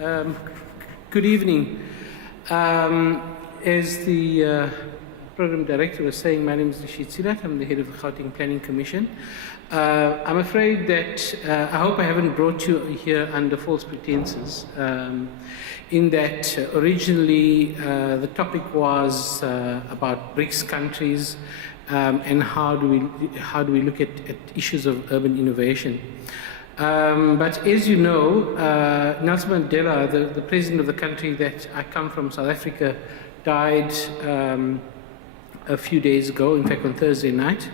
Um, Good evening. As the program director was saying, my name is Rashid Sidata. I'm the head of the Гаутенг Planning Commission. I'm afraid that I hope I haven't brought you here under false pretenses. In that originally the topic was about BRICS countries and how do we look at issues of urban innovation. But as you know, Nelson Mandela, the president of the country that I come from, South Africa, died a few days ago, in fact on Thursday night.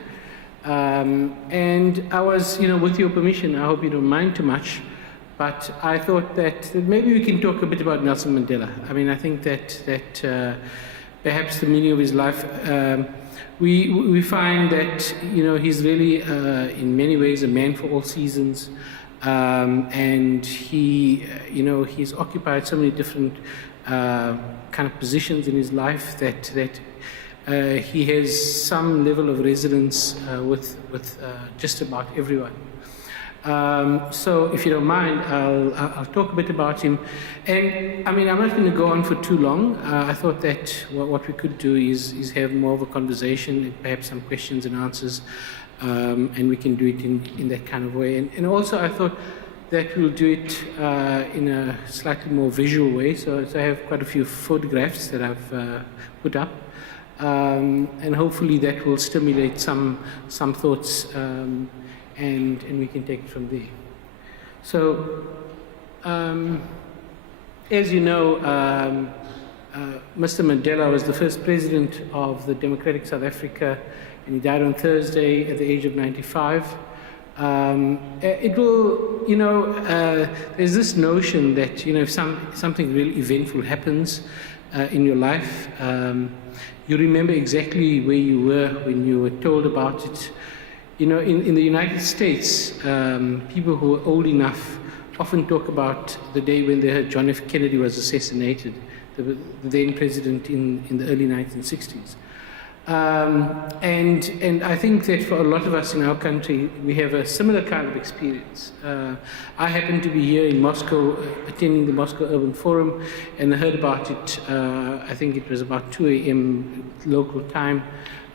And I was, with your permission, I hope you don't mind too much, but I thought that maybe we can talk a bit about Nelson Mandela. I mean, I think that perhaps the meaning of his life, we find that, he's really, in many ways, a man for all seasons. And he, he's occupied so many different kind of positions in his life that he has some level of resonance with just about everyone. So if you don't mind, I'll talk a bit about him. And I mean, I'm not going to go on for too long. I thought that what we could do is have more of a conversation, perhaps some questions and answers, and we can do it in that kind of way. And also I thought that we'll do it in a slightly more visual way. So I have quite a few photographs that I've put up. And hopefully that will stimulate some thoughts, and we can take it from there. So, as you know, Mr. Mandela was the first president of the Democratic South Africa, and he died on Thursday at the age of 95. It will, there's this notion that, if something really eventful happens in your life, you remember exactly where you were when you were told about it. In the United States, people who are old enough often talk about the day when they heard John F. Kennedy was assassinated, the then president in the early 1960s. And I think that for a lot of us in our country, we have a similar kind of experience. I happened to be here in Moscow, attending the Moscow Urban Forum, and I heard about it, I think it was about 2 a.m. local time.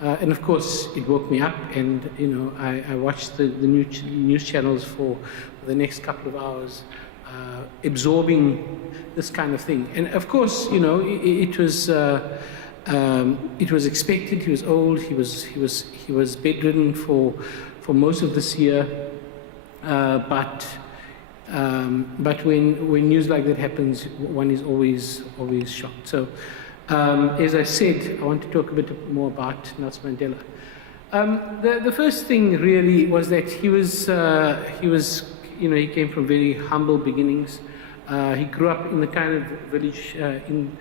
And of course, it woke me up, and I watched the news channels for the next couple of hours, absorbing this kind of thing. And of course, it was expected. He was old. He was bedridden for most of this year. But when news like that happens, one is always shocked. So, as I said, I want to talk a bit more about Nelson Mandela. The first thing really was that he came from very humble beginnings. He grew up in the kind of village in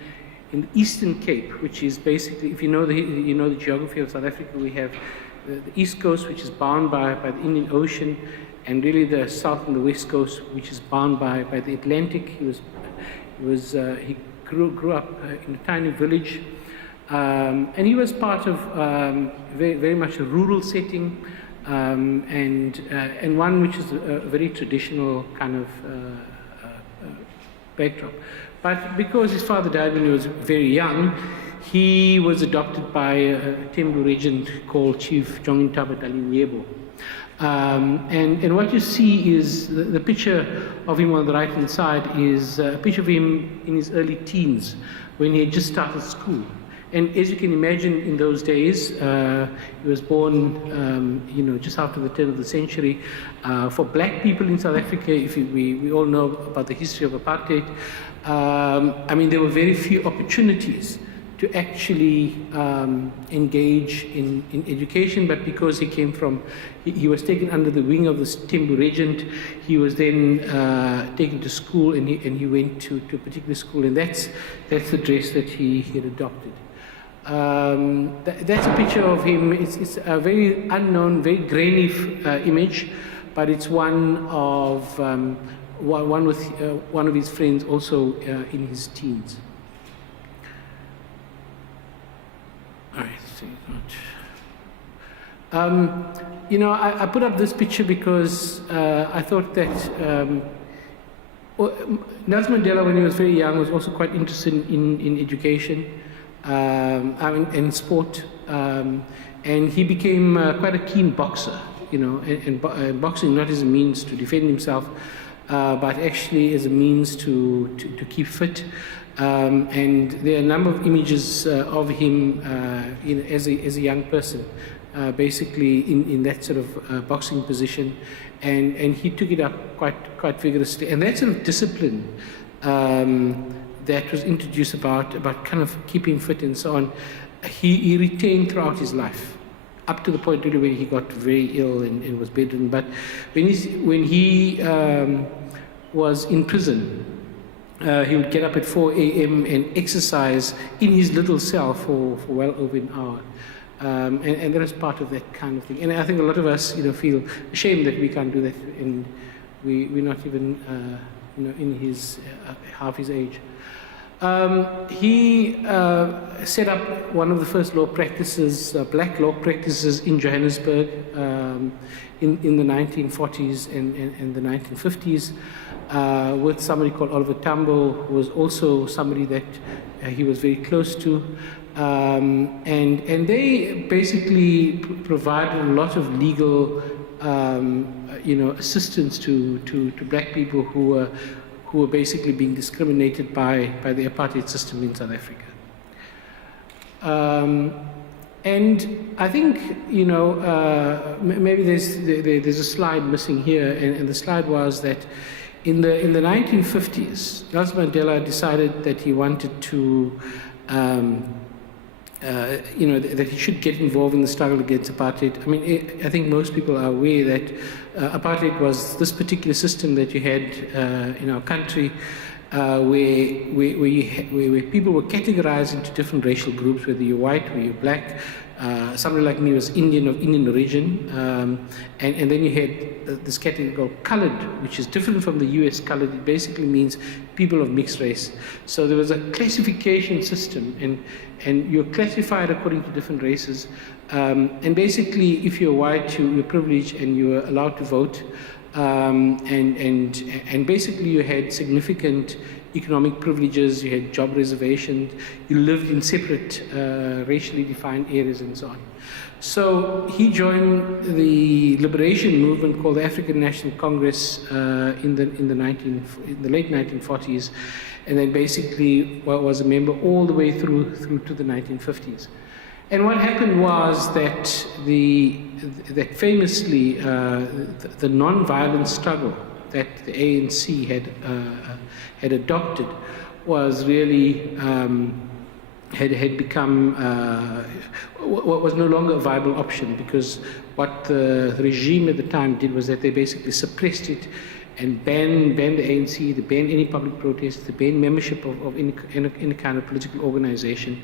the Eastern Cape, which is basically, if you know the geography of South Africa, we have the East Coast, which is bound by the Indian Ocean, and really the South and the West Coast, which is bound by the Atlantic. He grew up in a tiny village, and he was part of very much a rural setting, and one which is a very traditional kind of backdrop. But because his father died when he was very young, he was adopted by a Tembu regent called Chief Jongintaba Dalinyebo. And what you see is the picture of him on the right-hand side is a picture of him in his early teens when he had just started school. And as you can imagine, in those days, he was born, just after the turn of the century. For black people in South Africa, we all know about the history of apartheid. There were very few opportunities to actually engage in education, but because he was taken under the wing of this Tembu regent, he was then taken to school, and he went to a particular school, and that's the dress that he had adopted. That's a picture of him. It's a very unknown, very grainy image, but it's one of one of his friends also in his teens. All right, so I put up this picture because I thought that Nelson Mandela, when he was very young, was also quite interested in education, in sport, and he became quite a keen boxer, you know, and boxing not as a means to defend himself, but actually as a means to keep fit. And there are a number of images of him as a young person, basically in that sort of boxing position, and he took it up quite vigorously. And that sort of discipline that was introduced about kind of keeping fit and so on, he retained throughout his life, up to the point really where he got very ill and was bedridden. But when he was in prison, he would get up at 4 a.m. and exercise in his little cell for well over an hour. And that is part of that kind of thing. And I think a lot of us, you know, feel ashamed that we can't do that, and we're not even, you know, in his half his age. He set up one of the first law practices, black law practices in Johannesburg in the 1940s and the 1950s with somebody called Oliver Tambo, who was also somebody that he was very close to. And they basically provided a lot of legal, you know, assistance to black people who were basically being discriminated by the apartheid system in South Africa. And I think, you know, maybe there's a slide missing here, and the slide was that in the 1950s, Nelson Mandela decided that he wanted to, you know, that he should get involved in the struggle against apartheid. I mean, I think most people are aware that apartheid was this particular system that you had in our country, where people were categorized into different racial groups, whether you're white, whether you're black. Somebody like me was Indian, of Indian origin, and then you had this category called colored, which is different from the US colored. It basically means people of mixed race. So there was a classification system, and you're classified according to different races. And basically, if you're white, you're privileged and you're allowed to vote. And basically, you had significant economic privileges, you had job reservations, you lived in separate racially defined areas and so on. So he joined the liberation movement called the African National Congress in the late 1940s, and then basically was a member all the way through to the 1950s. And what happened was that that famously the non-violent struggle that the ANC had adopted was really had become was no longer a viable option, because what the regime at the time did was that they basically suppressed it and banned the ANC, they banned any public protest, they banned membership of any kind of political organization.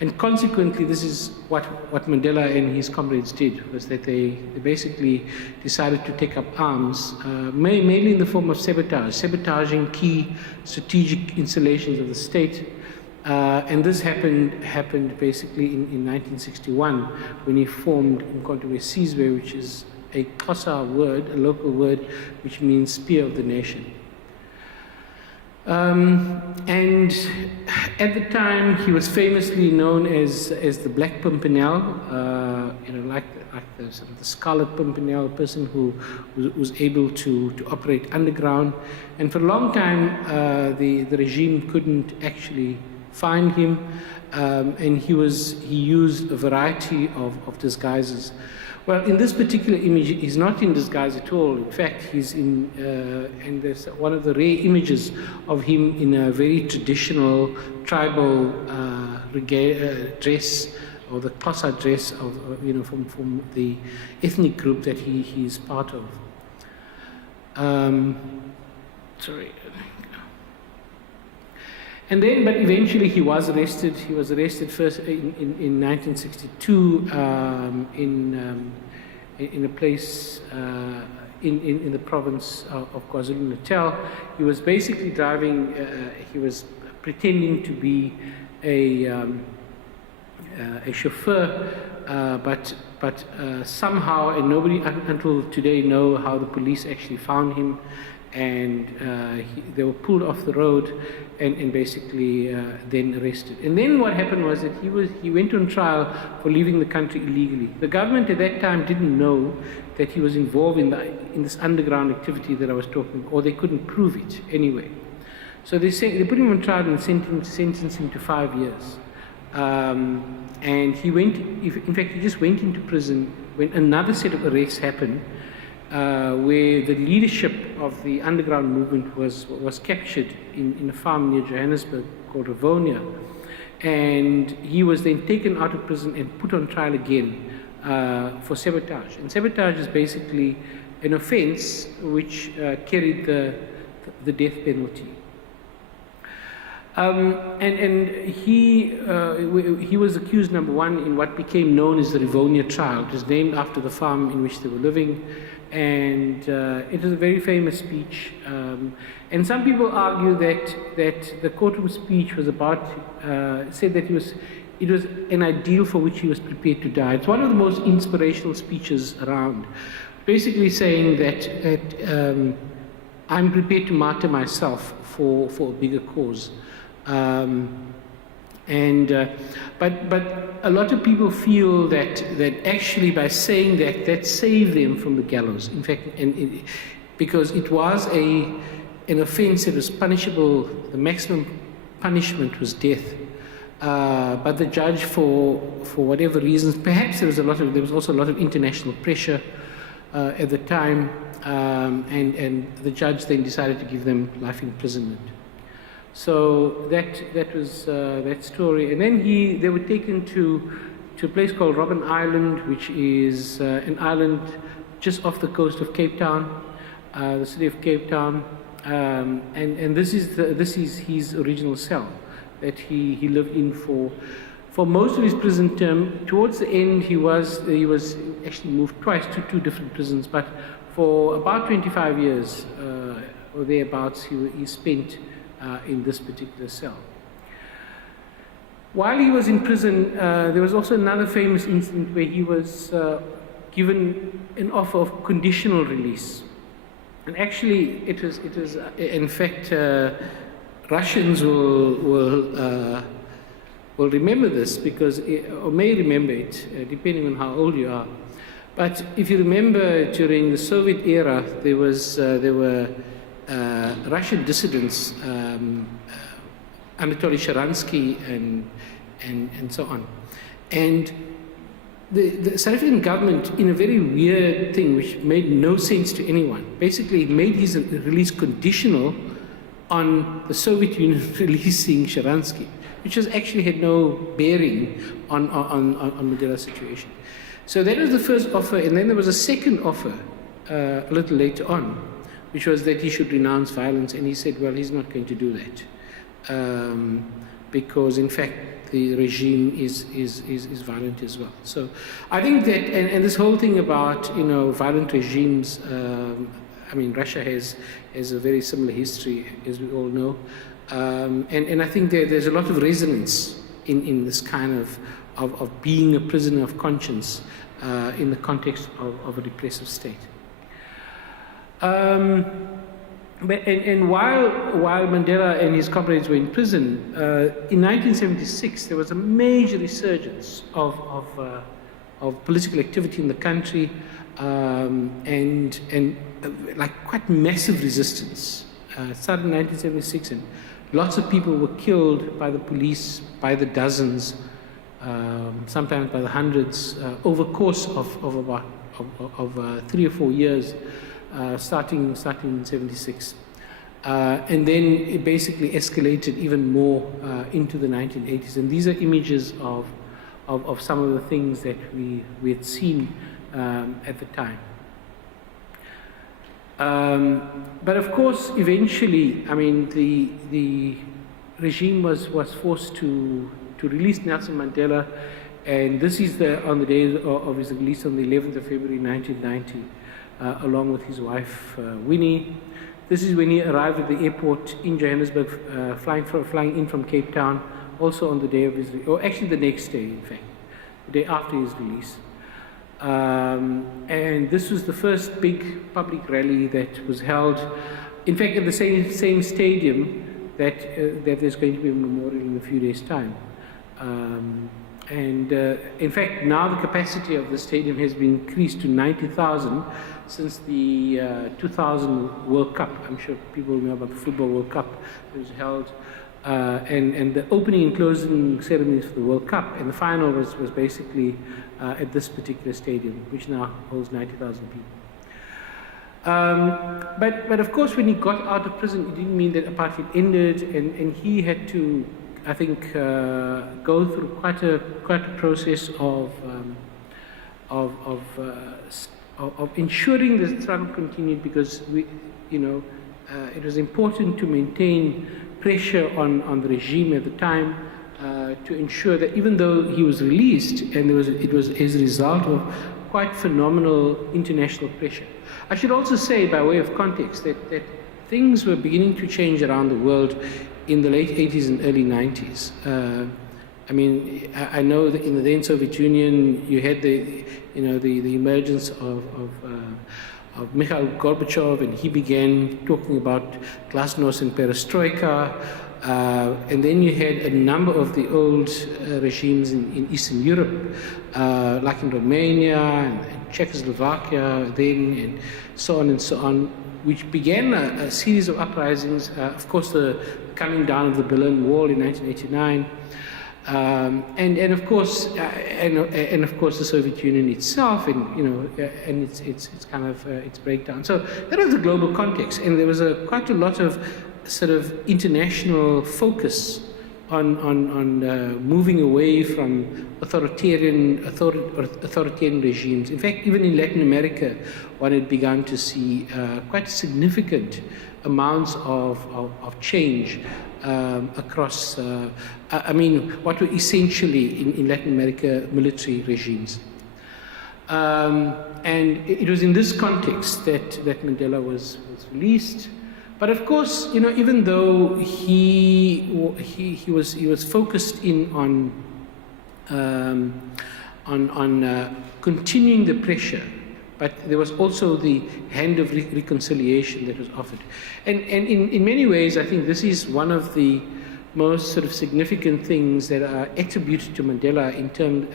And consequently, this is what Mandela and his comrades did, was that they basically decided to take up arms, mainly in the form of sabotaging key strategic installations of the state. And this happened basically in 1961, when he formed Umkhonto weSizwe, which is a Xhosa word, a local word, which means spear of the nation. And at the time, he was famously known as the Black Pimpernel, you know, like the sort of the Scarlet Pimpernel, person who was able to operate underground. And for a long time, the regime couldn't actually find him, and he used a variety of disguises. Well, in this particular image, he's not in disguise at all. In fact, he's in, and there's one of the rare images of him in a very traditional tribal dress, or the Xhosa dress of, you know, from the ethnic group that he is part of. Sorry. And then, but eventually he was arrested. He was arrested first in 1962 in a place in the province of KwaZulu-Natal. He was basically driving. He was pretending to be a chauffeur, but somehow, and nobody until today know how the police actually found him. and they were pulled off the road and basically then arrested. And then what happened was that he went on trial for leaving the country illegally. The government at that time didn't know that he was involved in this underground activity that I was talking about, or they couldn't prove it anyway. So they put him on trial and sentenced him to 5 years. And he went, in fact, he just went into prison when another set of arrests happened, where the leadership of the underground movement was captured in a farm near Johannesburg called Rivonia. And he was then taken out of prison and put on trial again for sabotage. And sabotage is basically an offense which carried the death penalty. And he was accused, number one, in what became known as the Rivonia trial. It was named after the farm in which they were living, and it was a very famous speech. And some people argue that the courtroom speech was about, said that it was an ideal for which he was prepared to die. It's one of the most inspirational speeches around, basically saying that I'm prepared to martyr myself for a bigger cause. But a lot of people feel that actually by saying that saved them from the gallows. In fact, because it was an offense that was punishable, the maximum punishment was death. But the judge, for whatever reasons, perhaps there was also a lot of international pressure at the time, and the judge then decided to give them life imprisonment. So that was that story. And then they were taken to a place called Robben Island, which is an island just off the coast of Cape Town, the city of Cape Town. And this is his original cell that he lived in for most of his prison term. Towards the end, he was actually moved twice to 2 different prisons, but for about 25 years or thereabouts, he spent in this particular cell. While he was in prison, there was also another famous incident where he was given an offer of conditional release. And actually, it was in fact, Russians will remember this because, or may remember it, depending on how old you are. But if you remember, during the Soviet era, there were Russian dissidents, Anatoly Sharansky and so on. And the South African government, in a very weird thing which made no sense to anyone, basically made his release conditional on the Soviet Union releasing Sharansky, which actually had no bearing on Mandela's situation. So that was the first offer, and then there was a second offer a little later on, which was that he should renounce violence, and he said, well, he's not going to do that, because in fact the regime is violent as well. So I think that, and this whole thing about violent regimes, I mean, Russia has a very similar history, as we all know, and I think there's a lot of resonance in this kind of being a prisoner of conscience in the context of a repressive state. And while Mandela and his comrades were in prison, in 1976 there was a major resurgence of political activity in the country, and like quite massive resistance. It started in 1976, and lots of people were killed by the police by the dozens, sometimes by the hundreds, over the course of about 3 or 4 years. Starting in 1976. And then it basically escalated even more into the 1980s. And these are images of some of the things that we had seen at the time. But of course, eventually, I mean, the regime was forced to release Nelson Mandela, and this is on the day of his release on the 11th of February 1990. Along with his wife, Winnie. This is when he arrived at the airport in Johannesburg, flying in from Cape Town, also on the day of his release, or actually the next day, in fact, the day after his release. And this was the first big public rally that was held in fact, at the same stadium that there's going to be a memorial in a few days' time. In fact, now the capacity of the stadium has been increased to 90,000 since the 2000 World Cup. I'm sure people know about the Football World Cup that was held. And the opening and closing ceremonies for the World Cup, and the final was basically at this particular stadium, which now holds 90,000 people. But of course, when he got out of prison, it didn't mean that apartheid ended, and he had to, I think, go through quite a process of ensuring the struggle continued, because it was important to maintain pressure on the regime at the time to ensure that even though he was released, and it was as a result of quite phenomenal international pressure. I should also say, by way of context, that things were beginning to change around the world in the late 80s and early 90s. I know that in the then Soviet Union, you had the emergence of Mikhail Gorbachev, and he began talking about glasnost and perestroika. And then you had a number of the old regimes in Eastern Europe, like in Romania and Czechoslovakia then, and so on, which began a series of uprisings. Of course, the coming down of the Berlin Wall in 1989, and of course the Soviet Union itself, and its kind of its breakdown. So that was the global context, and there was quite a lot of sort of international focus on moving away from authoritarian regimes. In fact, even in Latin America, one had begun to see quite significant amounts of change across, what were essentially in Latin America military regimes. And it was in this context that Mandela was released. But of course, even though he was focused in on continuing the pressure, but there was also the hand of reconciliation that was offered. And in many ways, I think this is one of the most sort of significant things that are attributed to Mandela in terms,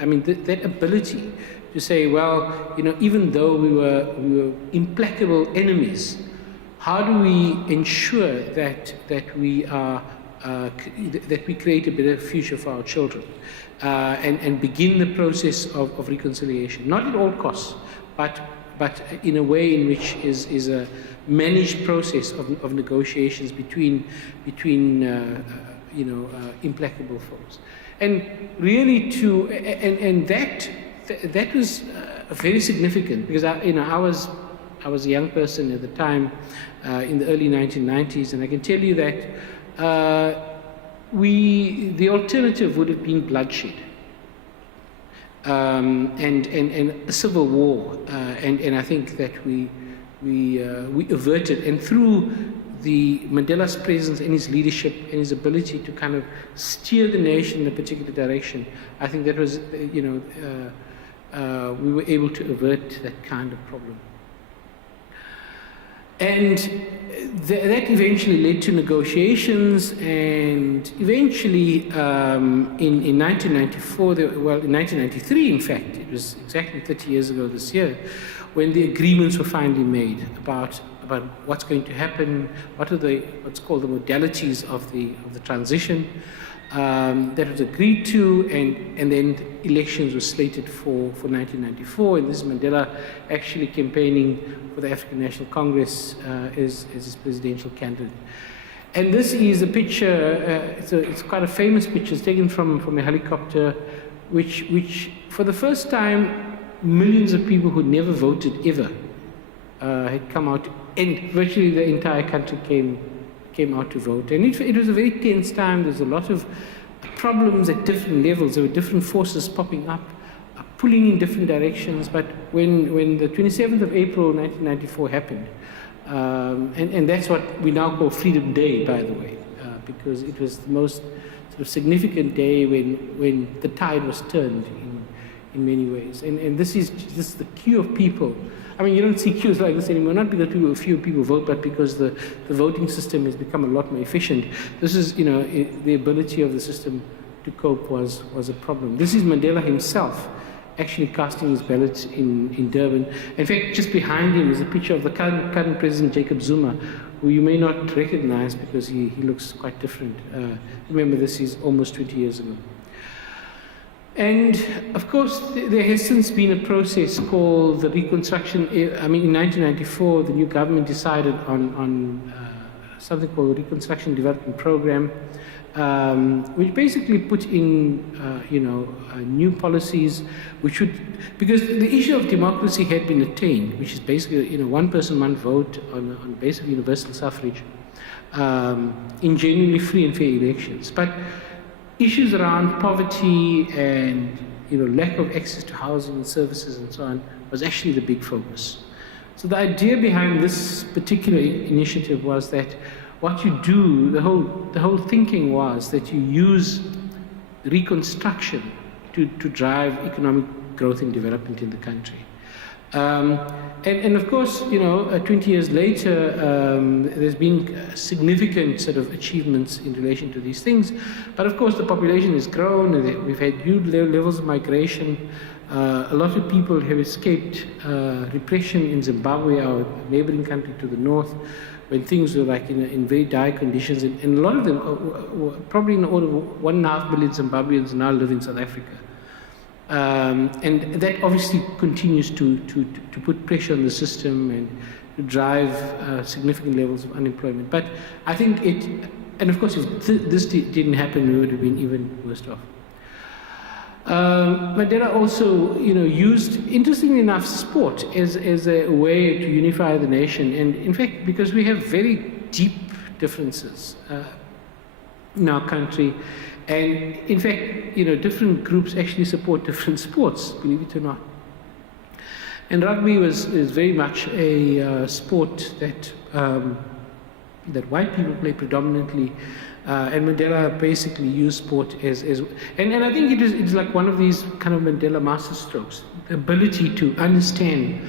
that ability to say, well, even though we were implacable enemies, how do we ensure that we create a better future for our children, and begin the process of reconciliation, not at all costs, but in a way in which is a managed process of negotiations between implacable foes, and really that was very significant, because I was a young person at the time, in the early 1990s, and I can tell you that the alternative would have been bloodshed, and a civil war, and I think that we averted, and through Mandela's presence and his leadership and his ability to kind of steer the nation in a particular direction, I think that was we were able to avert that kind of problem. And that eventually led to negotiations, and eventually in 1994, in 1993, in fact, it was exactly 30 years ago this year, when the agreements were finally made about what's going to happen, what's called the modalities of the transition. That was agreed to, and then elections were slated for 1994, and this is Mandela actually campaigning for the African National Congress as his presidential candidate. And this is a picture, it's quite a famous picture, it's taken from a helicopter, which for the first time, millions of people who never voted ever had come out, and virtually the entire country came out to vote. And it was a very tense time. There's a lot of problems at different levels. There were different forces popping up, pulling in different directions. But when the 27th of April 1994 happened, and that's what we now call Freedom Day, by the way, because it was the most sort of significant day when the tide was turned in many ways. And this is the queue of people. I mean, you don't see queues like this anymore, not because few people vote, but because the voting system has become a lot more efficient. This is, you know, the ability of the system to cope was a problem. This is Mandela himself actually casting his ballot in Durban. In fact, just behind him is a picture of the current President Jacob Zuma, who you may not recognize because he looks quite different. Remember, this is almost 20 years ago. And of course, there has since been a process called the reconstruction. I mean, in 1994, the new government decided on something called the Reconstruction Development Program, which basically put in, new policies, which would, because the issue of democracy had been attained, which is basically, one person, one vote on basically universal suffrage, in genuinely free and fair elections. But issues around poverty and lack of access to housing and services and so on was actually the big focus. So the idea behind this particular initiative was that what you do, the whole thinking was that you use reconstruction to drive economic growth and development in the country. And of course, 20 years later, there's been significant sort of achievements in relation to these things. But of course, the population has grown, and we've had huge levels of migration. A lot of people have escaped repression in Zimbabwe, our neighboring country to the north, when things were like in very dire conditions. And a lot of them, probably in the order of 1.5 million Zimbabweans now live in South Africa. And that obviously continues to put pressure on the system and to drive significant levels of unemployment. But I think and of course if this didn't happen, we would have been even worse off. Mandela also, used, interestingly enough, sport as a way to unify the nation. And in fact, because we have very deep differences in our country, and in fact, different groups actually support different sports, believe it or not. And rugby is very much a sport that white people play predominantly. And Mandela basically used sport as and I think it is like one of these kind of Mandela masterstrokes, the ability to understand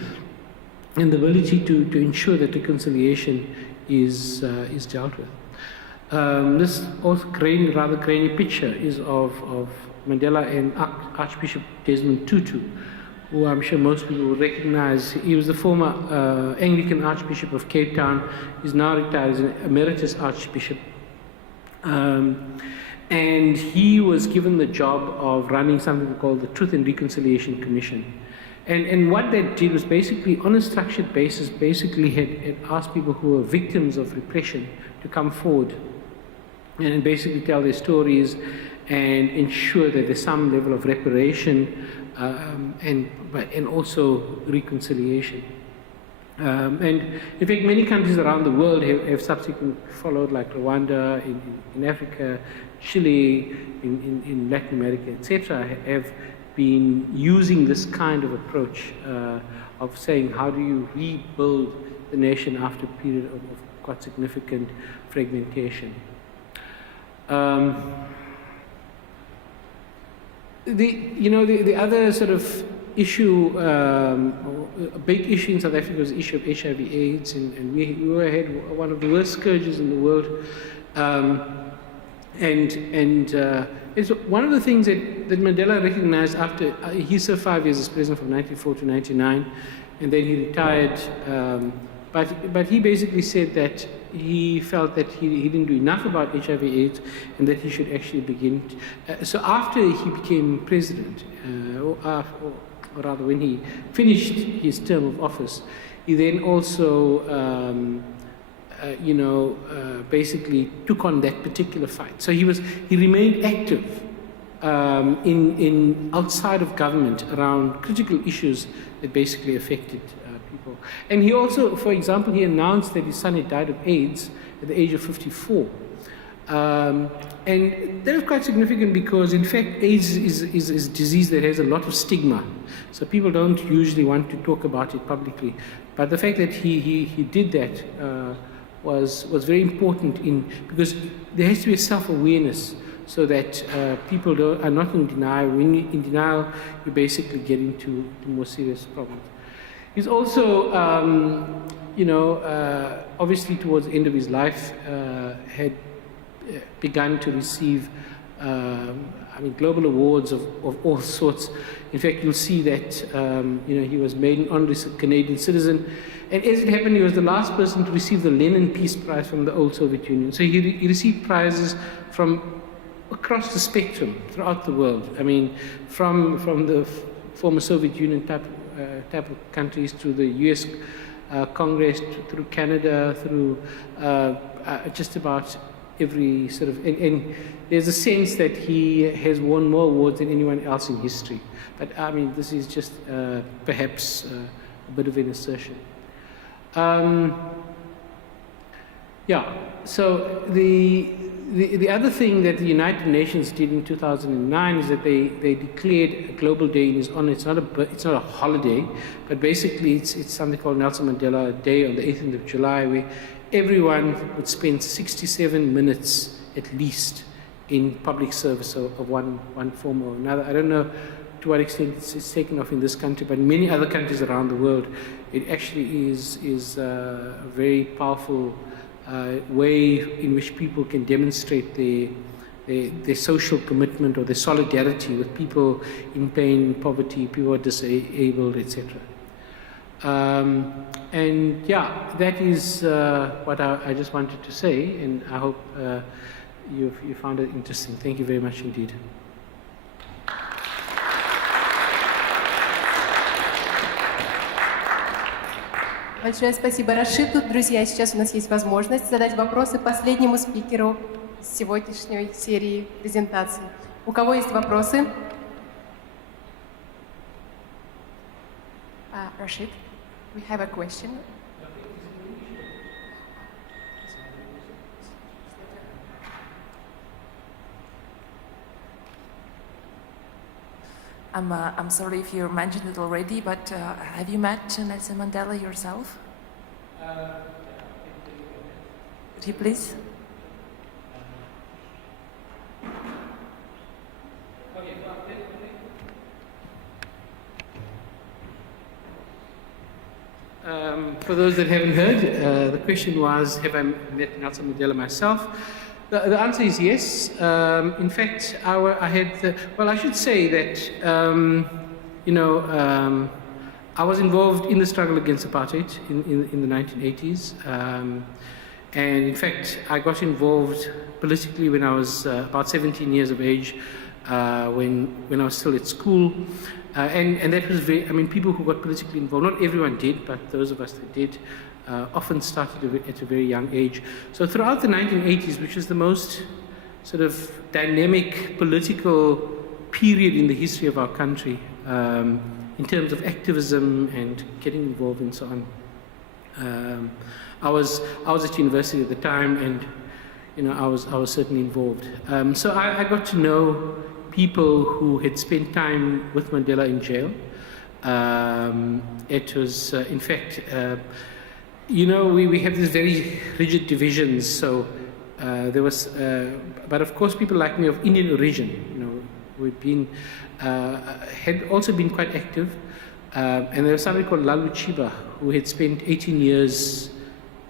and the ability to ensure that reconciliation is dealt with. This also rather grainy picture is of Mandela and Archbishop Desmond Tutu, who I'm sure most people will recognize. He was the former Anglican Archbishop of Cape Town. He's now retired as an emeritus Archbishop. And he was given the job of running something called the Truth and Reconciliation Commission. And what that did was basically, on a structured basis, basically had asked people who were victims of repression to come forward and basically tell their stories and ensure that there's some level of reparation and also reconciliation. And in fact, many countries around the world have subsequently followed, like Rwanda in Africa, Chile in Latin America, etc., have been using this kind of approach of saying, how do you rebuild the nation after a period of quite significant fragmentation. The other sort of issue, a big issue in South Africa was the issue of HIV/AIDS, and we had one of the worst scourges in the world. It's one of the things that Mandela recognized after he served 5 years as president from 1994 to 1999, and then he retired. But he basically said that he felt that he didn't do enough about HIV/AIDS and that he should actually begin. So after he became president, or rather when he finished his term of office, he then also, basically took on that particular fight. So he remained active in outside of government around critical issues that basically affected people. And he also, for example, he announced that his son had died of AIDS at the age of 54. And that is quite significant because, in fact, AIDS is a disease that has a lot of stigma. So people don't usually want to talk about it publicly. But the fact that he did that was very important because there has to be a self-awareness so that people are not in denial. When you're in denial, you basically get into more serious problems. He's also, obviously towards the end of his life, had begun to receive, global awards of all sorts. In fact, you'll see that, he was made an honorary Canadian citizen. And as it happened, he was the last person to receive the Lenin Peace Prize from the old Soviet Union. So he received prizes from across the spectrum throughout the world. I mean, from the former Soviet Union type of countries to the US Congress, through Canada, through just about every sort of, and there's a sense that he has won more awards than anyone else in history. But I mean, this is just perhaps a bit of an assertion. So the other thing that the United Nations did in 2009 is that they declared a global day in his honor. It's not a holiday, but basically it's something called Nelson Mandela Day on the 18th of July, where everyone would spend 67 minutes at least in public service of one form or another. I don't know to what extent it's taken off in this country, but in many other countries around the world, it actually is a very powerful way in which people can demonstrate their social commitment or their solidarity with people in pain, poverty, people who are disabled, etc. And yeah, that is what I just wanted to say, and I hope you found it interesting. Thank you very much indeed. Большое спасибо Рашиду. Друзья, сейчас у нас есть возможность задать вопросы последнему спикеру сегодняшней серии презентаций. У кого есть вопросы? Rashid, we have a question. I'm sorry if you mentioned it already, but have you met Nelson Mandela yourself? Could you please? For those that haven't heard, the question was, have I met Nelson Mandela myself? The answer is yes. In fact, I should say that, I was involved in the struggle against apartheid in the 1980s. And in fact, I got involved politically when I was about 17 years of age, when I was still at school. And that was people who got politically involved, not everyone did, but those of us that did, often started at a very young age. So throughout the 1980s, which was the most sort of dynamic political period in the history of our country, in terms of activism and getting involved and so on. I was at university at the time, and I was certainly involved. So I got to know people who had spent time with Mandela in jail. It was, in fact, we have these very rigid divisions. So there was, but of course, people like me of Indian origin, who'd been, had also been quite active. And there was somebody called Lalu Chiba, who had spent 18 years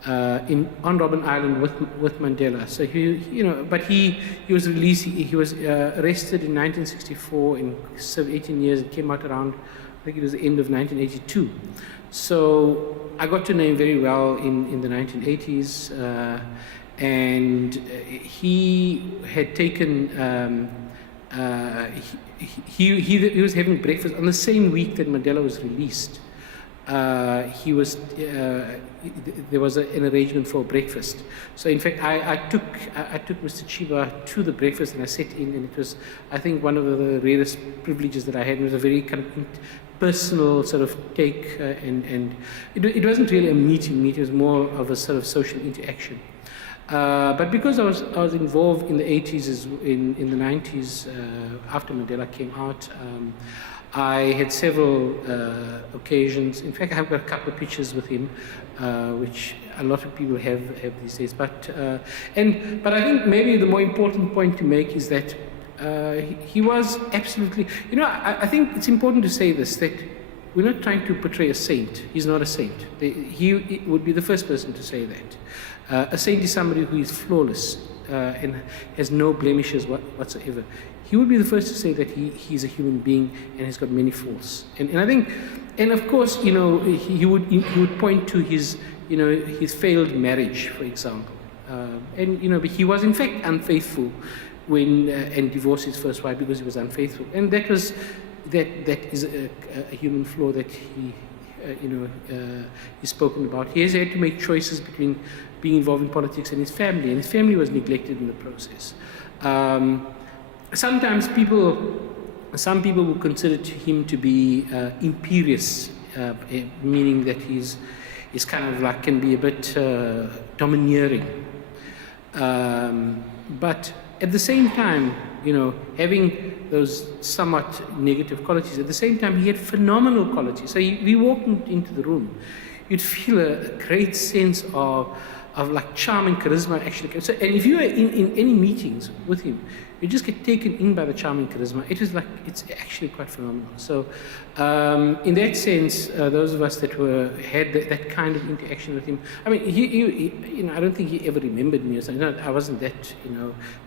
on Robben Island with Mandela. So but he was released. He was arrested in 1964 and served 18 years and came out around, I think it was the end of 1982. So I got to know him very well in the 1980s, and he had taken. He was having breakfast on the same week that Mandela was released. There was an arrangement for breakfast. So in fact, I took Mr. Chiba to the breakfast, and I sat in, and it was, I think, one of the rarest privileges that I had. It was a very kind of personal sort of take, and it wasn't really a meeting. It was more of a sort of social interaction. But because I was involved in the 80s, in the 90s, after Mandela came out, I had several occasions. In fact, I've got a couple of pictures with him, which a lot of people have these days. But I think maybe the more important point to make is that he was absolutely. I think it's important to say this, that we're not trying to portray a saint. He's not a saint. He would be the first person to say that. A saint is somebody who is flawless and has no blemishes whatsoever. He would be the first to say that he's a human being and has got many faults. And I think, and of course, he would point to his failed marriage, for example. But he was in fact unfaithful and divorced his first wife because he was unfaithful. And that is a human flaw that he is spoken about. He has had to make choices between being involved in politics and his family was neglected in the process. Some people will consider him to be imperious, meaning that he's kind of like can be a bit domineering. But at the same time, having those somewhat negative qualities, at the same time he had phenomenal qualities. So we walked into the room, you'd feel a great sense of like charm and charisma actually. So, and if you are in any meetings with him, you just get taken in by the charm and charisma. It's actually quite phenomenal. So in that sense, those of us that had that kind of interaction with him, I mean, he I don't think he ever remembered me or something. No, I wasn't that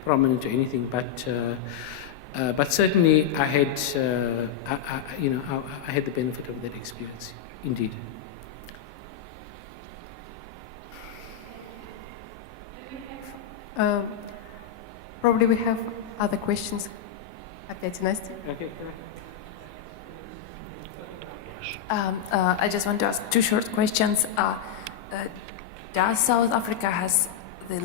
prominent or anything, but certainly I had I had the benefit of that experience, indeed. Probably we have other questions. Опять Настя. Okay. I just want to ask two short questions. Does South Africa has the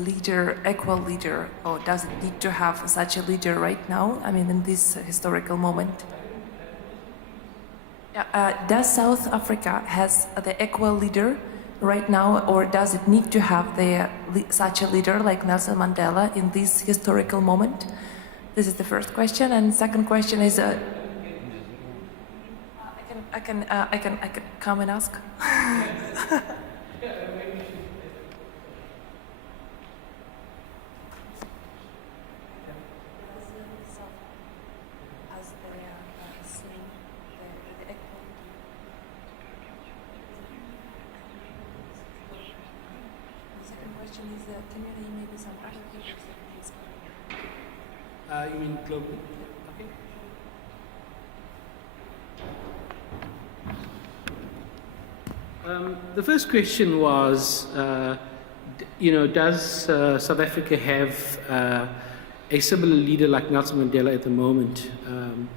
equal leader, or does it need to have such a leader right now? I mean, in this historical moment. Does South Africa has the equal leader right now, or does it need to have such a leader like Nelson Mandela in this historical moment? This is the first question, and second question is, I can come and ask. Can you name maybe some other countries that please cover? You mean globally? Okay. The first question was, does South Africa have a similar leader like Nelson Mandela at the moment? And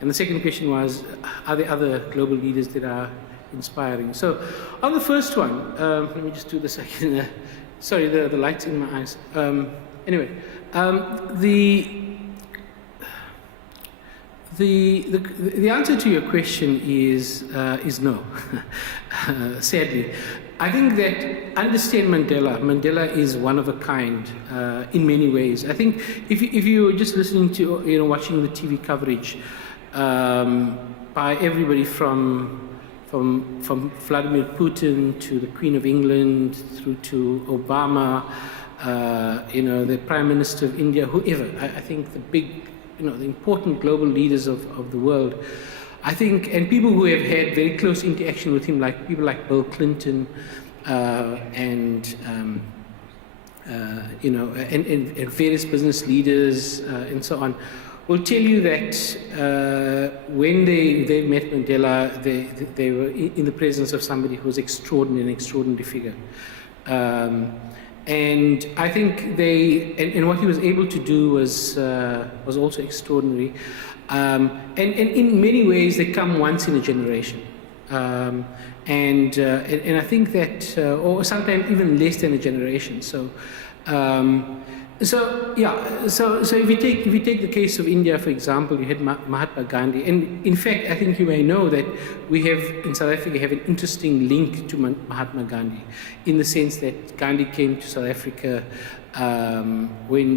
the second question was, are there other global leaders that are inspiring? So on the first one, let me just do this again. Sorry, the light's in my eyes. Anyway, the answer to your question is no. Sadly, I think that understand Mandela. Mandela is one of a kind in many ways. I think if you're just listening to watching the TV coverage by everybody from Vladimir Putin to the Queen of England through to Obama, the Prime Minister of India, whoever. I think the big, the important global leaders of the world, I think, and people who have had very close interaction with him, like people like Bill Clinton, and various business leaders and so on, will tell you that when they met Mandela, they were in the presence of somebody who was an extraordinary figure. And I think and what he was able to do was also extraordinary. And in many ways, they come once in a generation. And I think that, or sometimes even less than a generation. So if you take the case of India, for example, you had Mahatma Gandhi, and in fact, I think you may know that we have in South Africa have an interesting link to Mahatma Gandhi, in the sense that Gandhi came to South Africa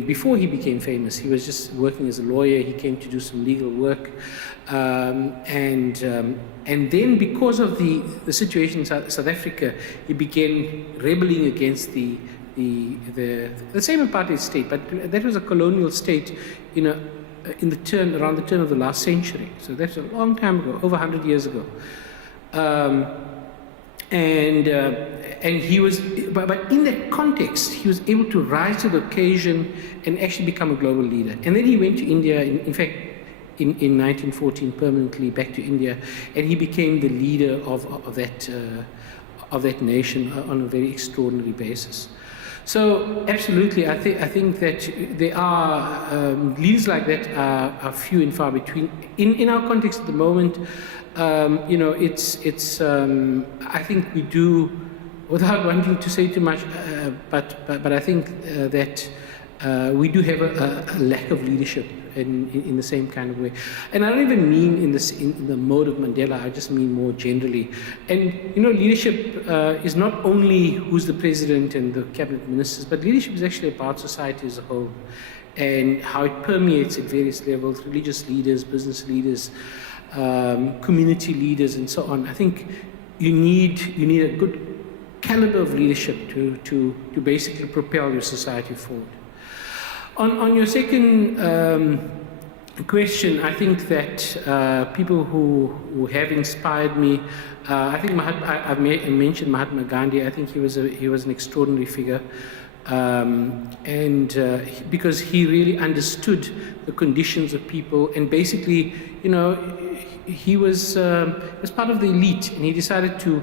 before he became famous. He was just working as a lawyer. He came to do some legal work, and then because of the situation in South Africa, he began rebelling against the same apartheid state, but that was a colonial state, around the turn of the last century. So that's a long time ago, over 100 years ago. And he was, but in that context, he was able to rise to the occasion and actually become a global leader. And then he went to India, in fact, in 1914, permanently back to India, and he became the leader of that nation on a very extraordinary basis. So absolutely, I think that there are leaders like that are few and far between. In our context at the moment, you know, I think we do, without wanting to say too much, but I think that we do have a lack of leadership in the same kind of way. And I don't even mean in the mode of Mandela, I just mean more generally. And you know, leadership is not only who's the president and the cabinet ministers, but leadership is actually about society as a whole and how it permeates at various levels, religious leaders, business leaders, community leaders, and so on. I think you need a good caliber of leadership to basically propel your society forward. On your second question, I think that people who have inspired me, I think I've mentioned Mahatma Gandhi. I think he was an extraordinary figure, because he really understood the conditions of people, and basically, you know, he was part of the elite, and he decided to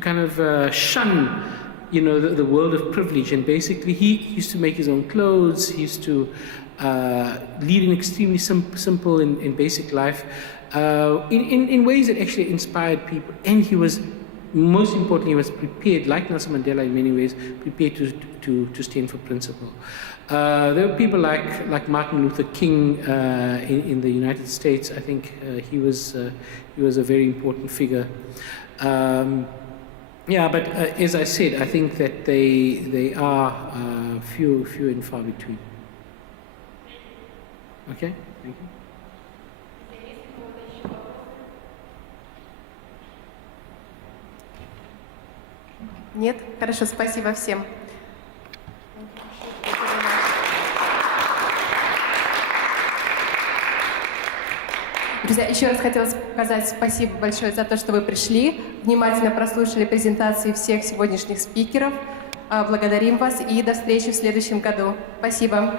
kind of shun, you know, the world of privilege, and basically he used to make his own clothes. He used to lead an extremely simple and basic life in ways that actually inspired people. And he was, most importantly, he was prepared, like Nelson Mandela in many ways, prepared to stand for principle. There were people like Martin Luther King in the United States. I think he was a very important figure. Yeah, but as I said, I think that they are few and far between. Okay, thank you. Нет? Хорошо, спасибо всем. Друзья, еще раз хотела сказать спасибо большое за то, что вы пришли, внимательно прослушали презентации всех сегодняшних спикеров. Благодарим вас и до встречи в следующем году. Спасибо.